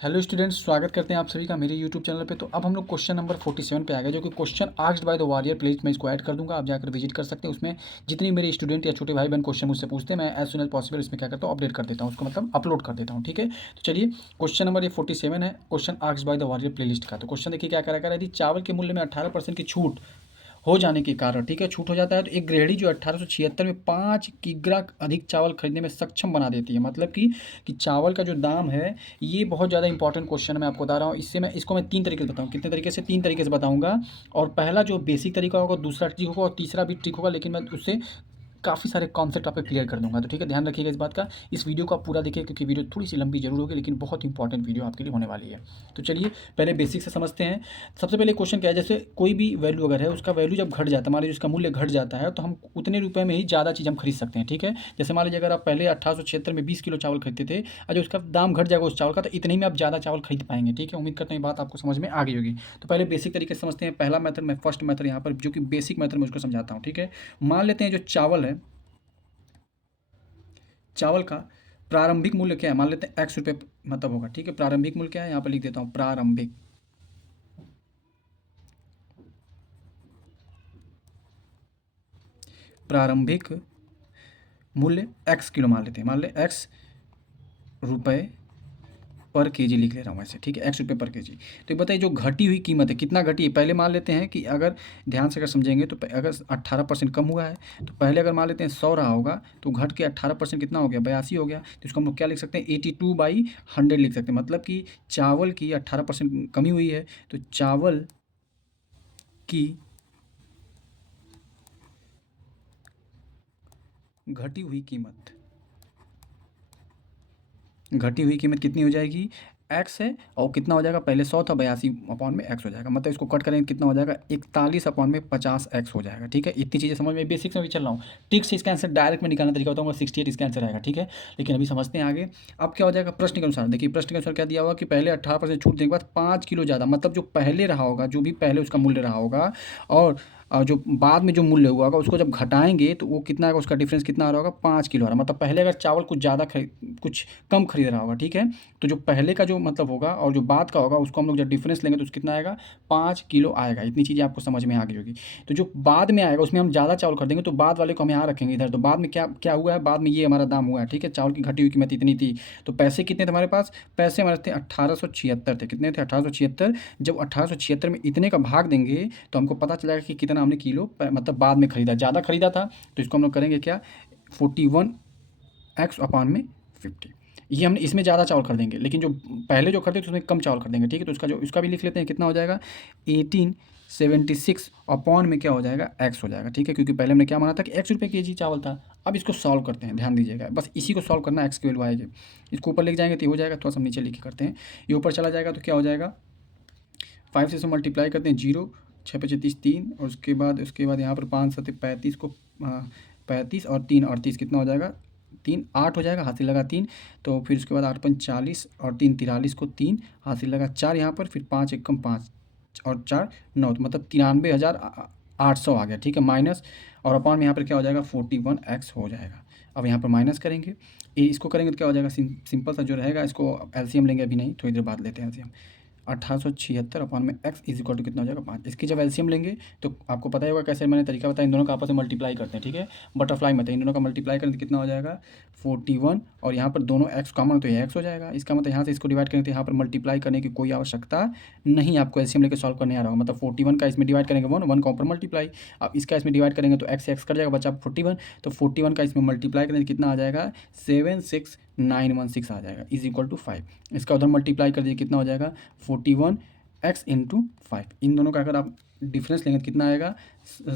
Hello students, स्वागत करते हैं आप सभी का मेरे यूट्यूब चैनल पे। तो अब हम लोग क्वेश्चन नंबर 47 पे आ गए, जो कि question asked by the warrior. Please मैं इसको ऐड कर दूंगा, आप जाकर विजिट कर सकते हैं। उसमें जितनी मेरे स्टूडेंट या छोटे भाई बहन क्वेश्चन मुझसे पूछते हैं, मैं एज सुन एज पॉसिबल इसमें क्या करता हूँ, अपडेट कर देता हूँ, उसको मतलब अपलोड कर देता हूँ। ठीक है, तो चलिए क्वेश्चन नंबर ये 47 है, question asked by the warrior playlist का। तो क्वेश्चन देखिए क्या करा, यदि चावल के मूल्य में 18% की छूट हो जाने के कारण, ठीक है, छूट हो जाता है, तो एक गृहिणी जो 1876 में 5 किग्रा अधिक चावल खरीदने में सक्षम बना देती है। मतलब कि चावल का जो दाम है, ये बहुत ज़्यादा इंपॉर्टेंट क्वेश्चन मैं आपको बता रहा हूँ। इसको मैं 3 तरीके से बताऊँ, कितने तरीके से, 3 तरीके से बताऊँगा। और पहला जो बेसिक तरीका होगा, दूसरा ट्रिक होगा, और तीसरा भी ट्रिक होगा, लेकिन मैं उससे काफ़ी सारे कॉन्सेप्ट आपको क्लियर कर दूंगा। तो ठीक है, ध्यान रखिएगा इस बात का। इस वीडियो को आप पूरा देखिए, क्योंकि वीडियो थोड़ी सी लंबी जरूर होगी, लेकिन बहुत इंपॉर्टेंट वीडियो आपके लिए होने वाली है। तो चलिए पहले बेसिक से समझते हैं। सबसे पहले क्वेश्चन क्या है, जैसे कोई भी वैल्यू अगर है, उसका वैल्यू जब घट जाता है, मान लीजिए उसका मूल्य घट जाता है, तो हम उतने रुपए में ही ज़्यादा चीज़ हम खरीद सकते हैं। ठीक है, जैसे मान लीजिए अगर आप पहले 1876 में 20 किलो चावल खरीदते थे, और जो उसका दाम घट जाएगा उस चावल का, तो इतने ही में आप ज़्यादा चावल खरीद पाएंगे। ठीक है, उम्मीद करते हैं ये बात आपको समझ में आ गई होगी। तो पहले बेसिक तरीके से समझते हैं। पहला मेथड, मैं फर्स्ट मेथड यहाँ पर जो कि बेसिक मेथड में उसको समझाता हूँ। ठीक है, मान लेते हैं जो चावल है, चावल का प्रारंभिक मूल्य क्या है, मान लेते हैं एक्स रुपये मतलब होगा। ठीक है, प्रारंभिक मूल्य क्या है, यहाँ पर लिख देता हूँ, प्रारंभिक मूल्य एक्स किलो मान लेते हैं, मान ले एक्स रुपये पर केजी लिख ले रहा हूँ ऐसे। ठीक है, एक्स रुपये पर केजी। तो ये बताइए जो घटी हुई कीमत है, कितना घटी है, पहले मान लेते हैं कि अगर ध्यान से अगर समझेंगे तो अगर 18% कम हुआ है, तो पहले अगर मान लेते हैं 100 रहा होगा, तो घट के 18% कितना हो गया, 82 हो गया। तो इसको हम लोग क्या लिख सकते हैं, 82/100 लिख सकते हैं। मतलब कि चावल की 18% कमी हुई है, तो चावल की घटी हुई कीमत, घटी हुई कीमत कितनी हो जाएगी, एक्स है, और कितना हो जाएगा, पहले 100 था, 82 अपॉन में एक्स हो जाएगा। मतलब इसको कट करेंगे कितना हो जाएगा, 41/50 एक्स हो जाएगा। ठीक है, इतनी चीज़ें समझ में, बेसिक से भी चल रहा हूँ। ट्रिक से इसका आंसर डायरेक्ट में निकालना तरीका बताऊँगा, 68 इसका आंसर आएगा। ठीक है, लेकिन अभी समझते हैं आगे। अब क्या हो जाएगा, प्रश्न के अनुसार देखिए, प्रश्न के अनुसार क्या दिया होगा कि पहले 18% छूट देने के बाद 5 किलो ज़्यादा, मतलब जो पहले रहा होगा, जो भी पहले उसका मूल्य रहा होगा, और जो बाद में जो मूल्य हुआ होगा, उसको जब घटाएंगे तो वो कितना आएगा, उसका डिफरेंस कितना आ रहा होगा, 5 किलो आ रहा है। मतलब पहले अगर चावल कुछ ज़्यादा कुछ कम खरीद रहा होगा। ठीक है, तो जो पहले का जो मतलब होगा और जो बाद का होगा, उसको हम लोग जब डिफरेंस लेंगे तो उसको कितना आएगा, 5 किलो आएगा। इतनी चीज़ें आपको समझ में आ गई होगी। तो जो बाद में आएगा उसमें हम ज़्यादा चावल खरीदेंगे, तो बाद वाले को हम यहाँ रखेंगे इधर। तो बाद में क्या क्या हुआ है, बाद में ये हमारा दाम हुआ है। ठीक है, चावल की घटी हुई कीमत इतनी थी, तो पैसे कितने थे हमारे पास, पैसे हमारे थे 1876 थे। कितने थे, 1876। जब 1876 में इतने का भाग देंगे, तो हमको पता चलेगा कि कितना हमने किलो मतलब बाद में खरीदा, ज़्यादा खरीदा था। तो इसको हम लोग करेंगे क्या, 41x/50। ये हमने इसमें ज़्यादा चावल खरीदेंगे, लेकिन जो पहले जो खरीदे थे उसमें कम चावल खरीदेंगे। ठीक है, तो उसका जो इसका भी लिख लेते हैं, कितना हो जाएगा, 1876 अपॉन में क्या हो जाएगा, एक्स हो जाएगा। ठीक है, क्योंकि पहले हमने क्या माना था कि एक्स रुपये केजी चावल था। अब इसको सॉल्व करते हैं, ध्यान दीजिएगा, बस इसी को सॉल्व करना, एक्स की वैल्यू आएगी। इसको ऊपर लेके जाएंगे तो ये हो जाएगा, थोड़ा सा नीचे लिखे करते हैं, ये ऊपर चला जाएगा तो क्या हो जाएगा, 5 से मल्टीप्लाई करते हैं, 0, 6×5 = 3, और उसके बाद यहाँ पर 5×7 = 35 को 35 और 3 38 कितना हो जाएगा, 3 8 हो जाएगा, हासिल लगा 3। तो फिर उसके बाद 8×5 = 40 और 3 43 को 3 हासिल लगा 4 यहाँ पर, फिर 5 एकम 5 और 4 9, तो मतलब 93,800 आ गया। ठीक है, माइनस और अपॉन में यहाँ पर क्या हो जाएगा, 41x हो जाएगा। अब यहाँ पर माइनस करेंगे, इसको करेंगे तो क्या हो जाएगा, सिंपल सा जो रहेगा, इसको एलसीएम लेंगे, अभी नहीं, थोड़ी देर बाद लेते हैं एलसीएम। 1876 अपॉन में एक्स इज इक्वल टू कितना हो जाएगा, 5। इसकी जब एलसीएम लेंगे तो आपको पता ही होगा कैसे, मैंने तरीका बताया, इन दोनों का आपस में मल्टीप्लाई करते हैं। ठीक है, बटरफ्लाई में इन दोनों का मल्टीप्लाई करें तो कितना हो जाएगा, 41, और यहाँ पर दोनों एक्स कॉमन तो ये एक्स हो जाएगा। इसका मतलब यहाँ से इसको डिवाइड करेंगे तो यहाँ पर मल्टीप्लाई करने की कोई आवश्यकता नहीं, आपको एलसीएम लेकर सॉल्व करने आ रहा होगा। मतलब 41 का इसमें डिवाइड करेंगे 1 1 का ऊपर मल्टीप्लाई, अब इसका इसमें डिवाइड करेंगे तो एक्स कर जाएगा, बचा 41। तो 41 का इसमें मल्टीप्लाई करेंगे कितना आ जाएगा, 76916 आ जाएगा, इज इक्वल टू 5। इसका उधर मल्टीप्लाई कर दीजिए, कितना हो जाएगा, 41x/5। इन दोनों का अगर आप डिफरेंस लेंगे तो कितना आएगा,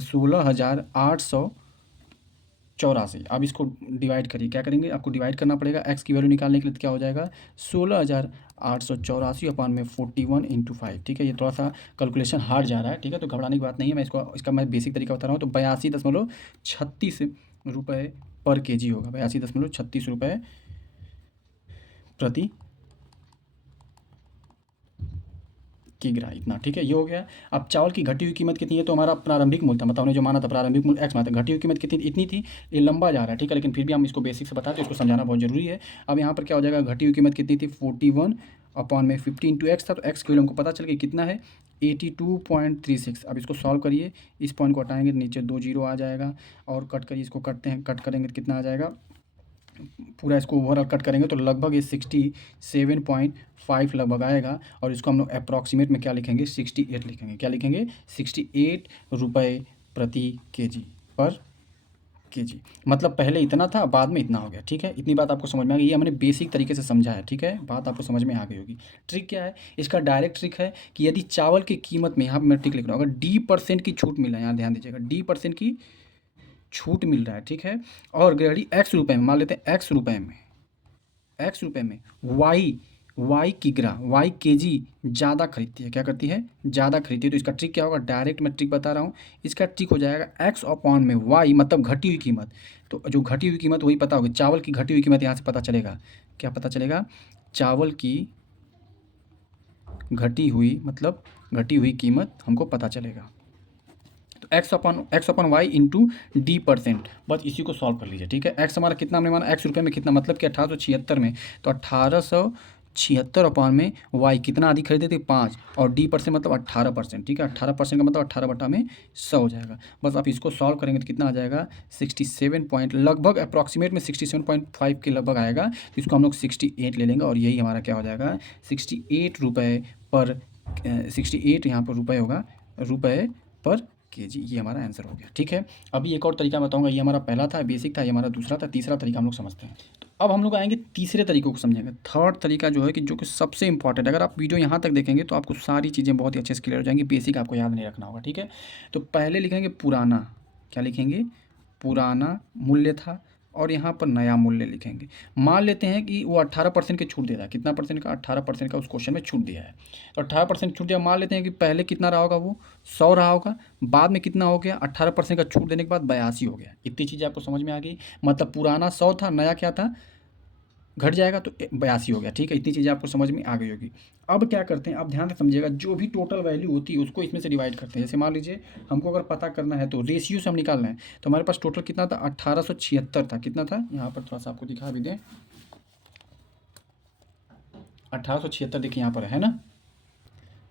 16,884। अब इसको डिवाइड करिए, क्या करेंगे, आपको डिवाइड करना पड़ेगा एक्स की वैल्यू निकालने के लिए। तो क्या हो जाएगा, 16,884 अपॉन में 41 × 5। ठीक है, ये थोड़ा सा कैलकुलेशन हार्ड जा रहा है। ठीक है, तो घबराने की बात नहीं है, इसका मैं बेसिक तरीका बता रहा हूँ। तो 82.36 रुपये पर केजी होगा, 82.36 रुपये प्रति किग्रा, इतना। ठीक है, ये हो गया। अब चावल की घटी हुई कीमत कितनी है, तो हमारा प्रारंभिक मूल्य था, मतलब हमने जो माना था प्रारंभिक मूल्य एक्स माना था, घटी हुई कीमत कितनी इतनी थी। ये लंबा जा रहा है, ठीक है, लेकिन फिर भी हम इसको बेसिक से बताते हैं, इसको समझाना बहुत जरूरी है। अब यहाँ पर क्या हो जाएगा, घटी हुई कीमत कितनी थी, 41 अपॉन में 50 इंटू एक्स था, तो एक्स की वैल्यू हमको पता चल गई कितना है 82.36। अब इसको सॉल्व करिए, इस पॉइंट को हटाएंगे तो नीचे 2 जीरो आ जाएगा, और कट करिए, इसको कटते हैं, कट करेंगे तो कितना आ जाएगा, पूरा इसको ओवरऑल कट करेंगे तो लगभग ये 67.5 लगभग आएगा। और इसको हम लोग अप्रॉक्सीमेट में क्या लिखेंगे, 68 लिखेंगे। क्या लिखेंगे, 68 रुपये प्रति केजी पर केजी। मतलब पहले इतना था, बाद में इतना हो गया। ठीक है, इतनी बात आपको समझ में आ गई। ये हमने बेसिक तरीके से समझा है। ठीक है, बात आपको समझ में आ गई होगी। ट्रिक क्या है इसका, डायरेक्ट ट्रिक है कि यदि चावल की कीमत में, यहाँ पर मैं ट्रिक लिख रहा हूँ, अगर D% की छूट मिला है, यहाँ ध्यान दीजिएगा, D% की छूट मिल रहा है। ठीक है, और गृहणी एक्स रुपये में, मान लेते हैं एक्स रुपये में वाई किग्रा, वाई केजी ज़्यादा खरीदती है। क्या करती है, ज़्यादा खरीदती है। तो इसका ट्रिक क्या होगा, डायरेक्ट मैं ट्रिक बता रहा हूँ। इसका ट्रिक हो जाएगा एक्स अपॉन में वाई, मतलब घटी हुई कीमत। तो जो घटी हुई कीमत वही पता होगी, चावल की घटी हुई कीमत यहाँ से पता चलेगा। क्या पता चलेगा, चावल की घटी हुई, मतलब घटी हुई कीमत हमको पता चलेगा। तो X upon Y into D%, बस इसी को सॉल्व कर लीजिए। ठीक है, एक्स हमारा कितना हमने माना, एक्स रुपये में कितना, मतलब कि 1876 में, तो 1876 अपॉन में वाई कितना अधिक खरीदे थे, 5, और D% मतलब 18%। ठीक है, 18% का मतलब 18/100 हो जाएगा। बस आप इसको सॉल्व करेंगे तो कितना आ जाएगा, 67 पॉइंट, लगभग अप्रॉक्सीमेट में 67.5 के लगभग आएगा। तो इसको हम लोग 68 ले लेंगे, और यही हमारा क्या हो जाएगा, 68 रुपये पर 68 यहाँ पर रुपये होगा, रुपये पर केजी। ये हमारा आंसर हो गया। ठीक है, अभी एक और तरीका बताऊंगा। ये हमारा पहला था, बेसिक था, ये हमारा दूसरा था, तीसरा तरीका हम लोग समझते हैं। तो अब हम लोग आएंगे तीसरे तरीकों को समझेंगे। थर्ड तरीका जो है कि जो कि सबसे इंपॉर्टेंट, अगर आप वीडियो यहाँ तक देखेंगे तो आपको सारी चीज़ें बहुत ही अच्छे से क्लियर हो जाएंगी। बेसिक आपको याद नहीं रखना होगा। ठीक है, तो पहले लिखेंगे पुराना, क्या लिखेंगे, पुराना मूल्य था, और यहाँ पर नया मूल्य लिखेंगे। मान लेते हैं कि वो 18% की छूट दे रहा है। कितना परसेंट का, 18% का उस क्वेश्चन में छूट दिया है। तो 18% छूट दिया, मान लेते हैं कि पहले कितना रहा होगा, वो 100 रहा होगा, बाद में कितना हो गया, 18% का छूट देने के बाद 82 हो गया। इतनी चीज़ें आपको समझ में आ गई। मतलब पुराना 100 था, नया क्या था, घट जाएगा, तो 82 हो गया। ठीक है, इतनी चीज़ें आपको समझ में आ गई होगी। अब क्या करते हैं, आप ध्यान से समझिएगा, जो भी टोटल वैल्यू होती है उसको इसमें से डिवाइड करते हैं। जैसे मान लीजिए हमको अगर पता करना है तो रेशियो से हम निकालना है, तो हमारे पास टोटल कितना था, 1876 था। कितना था, यहाँ पर थोड़ा सा आपको दिखा भी दें, 1876 देखिए यहाँ पर है ना।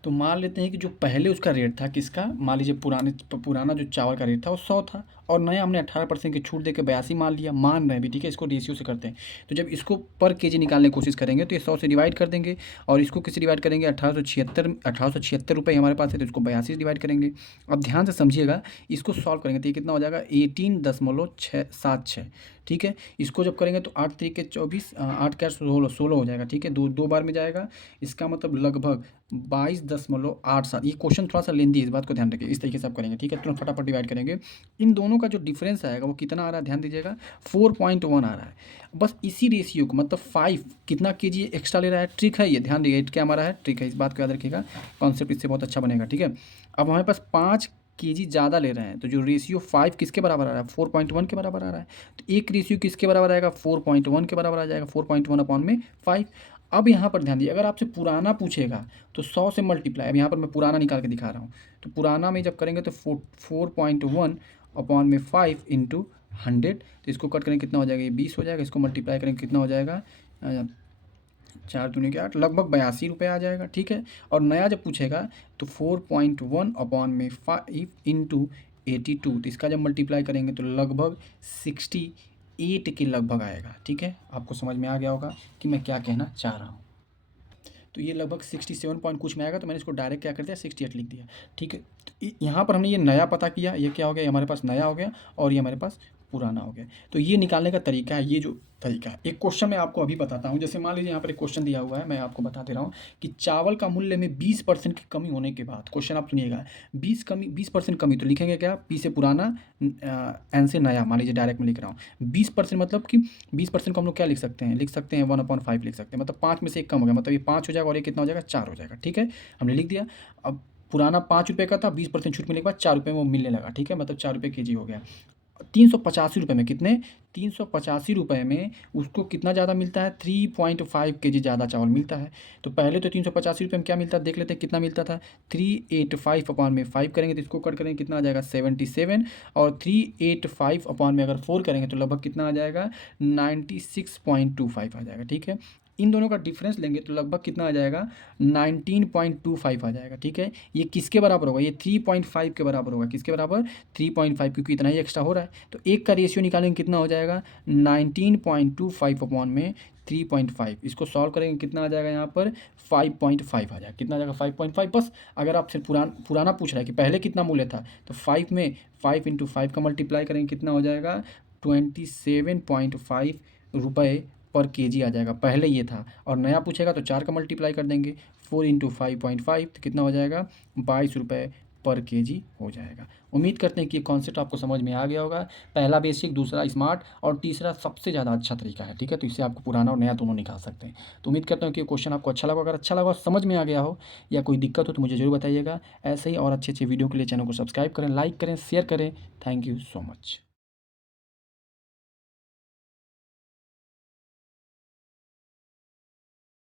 तो मान लेते हैं कि जो पहले उसका रेट था किसका, मान लीजिए पुराना जो चावल का रेट था वो 100 था, और नया हमने 18% की छूट देकर 82 मान लिया, मान रहे हैं भी। ठीक है, इसको रेशियो से करते हैं। तो जब इसको पर केजी निकालने की कोशिश करेंगे तो ये 100 से डिवाइड कर देंगे, और इसको किससे डिवाइड करेंगे, 1876 रुपये हमारे पास है, तो इसको 82 से डिवाइड करेंगे। अब ध्यान से समझिएगा, इसको सॉल्व करेंगे तो ये कितना हो जाएगा, 18.676। ठीक है, इसको जब करेंगे तो 8 3 के 24, 8 क्या 16 हो जाएगा। ठीक है, दो बार में जाएगा, इसका मतलब लगभग 22.87। ये क्वेश्चन थोड़ा सा लेंदी है, इस बात को ध्यान रखिए। इस तरीके से आप करेंगे। ठीक है, तुरंत फटाफट डिवाइड करेंगे। इन दोनों का जो डिफरेंस आएगा वो कितना आ रहा है, ध्यान दीजिएगा, 4.1 आ रहा है। बस इसी रेशियो को, मतलब 5 कितना केजी एक्स्ट्रा ले रहा है। ट्रिक है ये, ध्यान दीजिए, क्या हमारा है, ट्रिक है, इस बात को याद रखिएगा। कॉन्सेप्ट इससे बहुत अच्छा बनेगा। ठीक है, अब हमारे पास 5 केजी ज़्यादा ले रहे हैं, तो जो रेशियो 5 किसके बराबर आ रहा है, 4.1 के बराबर आ रहा है। तो एक रेशियो किसके बराबर आएगा, 4.1 के बराबर आ जाएगा, 4.1 अपॉन में 5। अब यहाँ पर ध्यान दीजिए, अगर आपसे पुराना पूछेगा तो 100 से मल्टीप्लाई। अब यहाँ पर मैं पुराना निकाल के दिखा रहा हूँ, तो पुराना में जब करेंगे तो 4.1 अपॉन में 5 इंटू 100, तो इसको कट करेंगे कितना हो जाएगा, ये 20 हो जाएगा। इसको मल्टीप्लाई करेंगे कितना हो जाएगा, 4 दूनी के 8, लगभग 82 रुपये आ जाएगा। ठीक है, और नया जब पूछेगा तो 4.1 अपॉन में 5 इंटू 82, तो इसका जब मल्टीप्लाई करेंगे तो लगभग 68 के लगभग आएगा। ठीक है, आपको समझ में आ गया होगा कि मैं क्या कहना चाह रहा हूँ। तो ये लगभग 67 पॉइंट कुछ में आएगा, तो मैंने इसको डायरेक्ट क्या कर दिया, 68 लिख दिया। ठीक है, तो यहाँ पर हमने ये नया पता किया, ये क्या हो गया, ये हमारे पास नया हो गया, और ये हमारे पास पुराना हो गया। तो ये निकालने का तरीका है, ये जो तरीका है। एक क्वेश्चन मैं आपको अभी बताता हूँ। जैसे मान लीजिए यहाँ पर एक क्वेश्चन दिया हुआ है, मैं आपको बता दे रहा हूँ कि चावल का मूल्य में 20% की कमी होने के बाद, क्वेश्चन आप सुनिएगा, 20% कमी, तो लिखेंगे क्या, पी से पुराना, एन से नया। मान लीजिए डायरेक्ट में लिख रहा हूँ 20%, मतलब कि 20% को हम लोग क्या लिख सकते हैं, 1/5 लिख सकते हैं, मतलब 5 में से 1 कम हो गया, मतलब ये 5 हो जाएगा, और ये कितना हो जाएगा, 4 हो जाएगा। ठीक है, हमने लिख दिया। अब पुराना 5 रुपये का था, 20% छूट मिलने के बाद 4 रुपये में वो मिलने लगा। ठीक है, मतलब 4 रुपये केजी हो गया। 385 रुपये में, कितने, 385 रुपये में उसको कितना ज़्यादा मिलता है, 3.5 केजी ज़्यादा चावल मिलता है। तो पहले तो 385 रुपये में क्या मिलता है, देख लेते हैं कितना मिलता था, 385 अपॉन में 5 करेंगे तो इसको कट करेंगे कितना आ जाएगा, 77, और 385 अपॉन में अगर 4 करेंगे तो लगभग कितना आ जाएगा, 96.25 आ जाएगा। ठीक है, इन दोनों का डिफरेंस लेंगे तो लगभग कितना आ जाएगा, 19.25 आ जाएगा। ठीक है, ये किसके बराबर होगा, ये 3.5 के बराबर होगा। किसके बराबर, 3.5, क्योंकि इतना ही एक्स्ट्रा हो रहा है। तो एक का रेशियो निकालेंगे कितना हो जाएगा, 19.25 अपॉन में 3.5। इसको सॉल्व करेंगे कितना आ जाएगा, यहाँ पर 5.5 आ जाएगा। कितना आ जाएगा, 5.5। बस अगर आपसे पुराना पूछ रहा है कि पहले कितना मूल्य था, तो 5 में 5 × 5 का मल्टीप्लाई करेंगे कितना हो जाएगा, 27.5 रुपये पर केजी आ जाएगा। पहले ये था, और नया पूछेगा तो 4 का मल्टीप्लाई कर देंगे, 4 × 5.5 तो कितना हो जाएगा, 22 रुपये पर केजी हो जाएगा। उम्मीद करते हैं कि ये कॉन्सेप्ट आपको समझ में आ गया होगा। पहला बेसिक, दूसरा स्मार्ट, और तीसरा सबसे ज़्यादा अच्छा तरीका है। ठीक है, तो इससे आपको पुराना और नया दोनों निकाल सकते हैं। तो उम्मीद करता हूँ कि क्वेश्चन आपको अच्छा लगा। अगर अच्छा लगा और समझ में आ गया हो या कोई दिक्कत हो तो मुझे ज़रूर बताइएगा। ऐसे ही और अच्छे अच्छे वीडियो के लिए चैनल को सब्सक्राइब करें, लाइक करें, शेयर करें। Thank you so much.